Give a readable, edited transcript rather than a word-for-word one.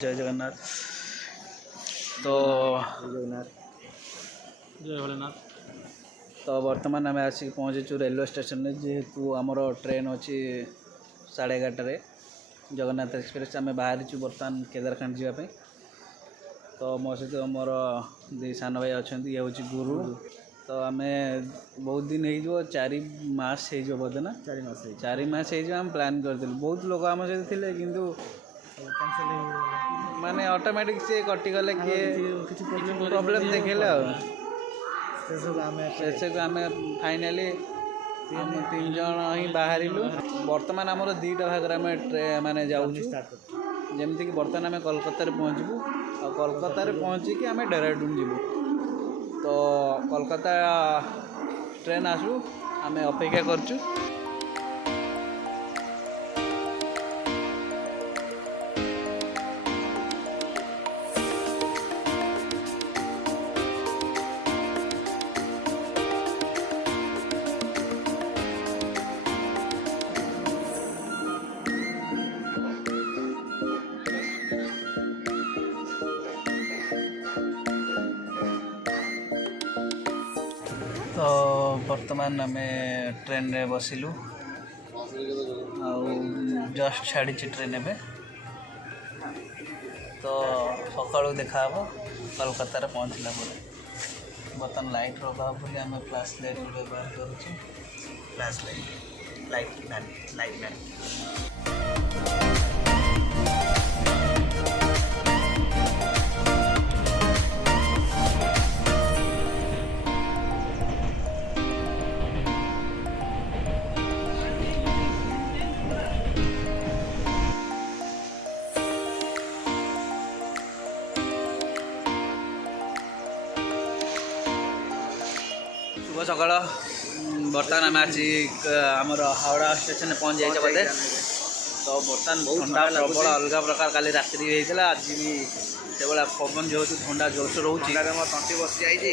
जय जगन्नाथ। तो जय भोलेनाथ। तो बर्तमान आम आसिक पहुँचीचु रेलवे स्टेशन में जेहेतु आमर ट्रेन अच्छी 11:30 जगन्नाथ एक्सप्रेस आम बाहरी बर्तमान केदारकांठ जावाई। तो मो सहित मोर दी सान भाई अच्छा ये हूँ गुरु। तो आम बहुत दिन हो 4 मास हो बोधे ना 4 मास आम प्लान करदेलु। बहुत लोग आम सहित थे किंतु माने ऑटोमेटिक से कटिगले किए प्रॉब्लम देखेले से आम फाइनाली आम 3 जन ही बाहर। बर्तमान आमर 2टा भाग माने जाऊँ जमीक कि बर्तमान आम कोलकाता पहुँचबू और कोलकाता पहुँचिकी आम डेहराडून जीवु। तो कोलकाता ट्रेन आसू आम अपेक्षा करचु। तो बर्तमान आम ट्रेन रे बसिलु जस्ट छाड़ी ट्रेन एवं। तो सकाळू देखा कोलकाता पहुँचला बर्तमान लाइट अभाव बोली आम फ्लैश लाइट व्यवहार करुँ। फ्लैश लाइट शुभ सकाल। बर्तमान आम आज आमर हावड़ा स्टेशन पहुँच जाइए बोधे। तो बर्तमान ठंडा प्रबल अलग प्रकार काली रात्रि होता आज भी से भाया पवन जो थंडा जोरसोर रोचे तंटी बसी जाइए।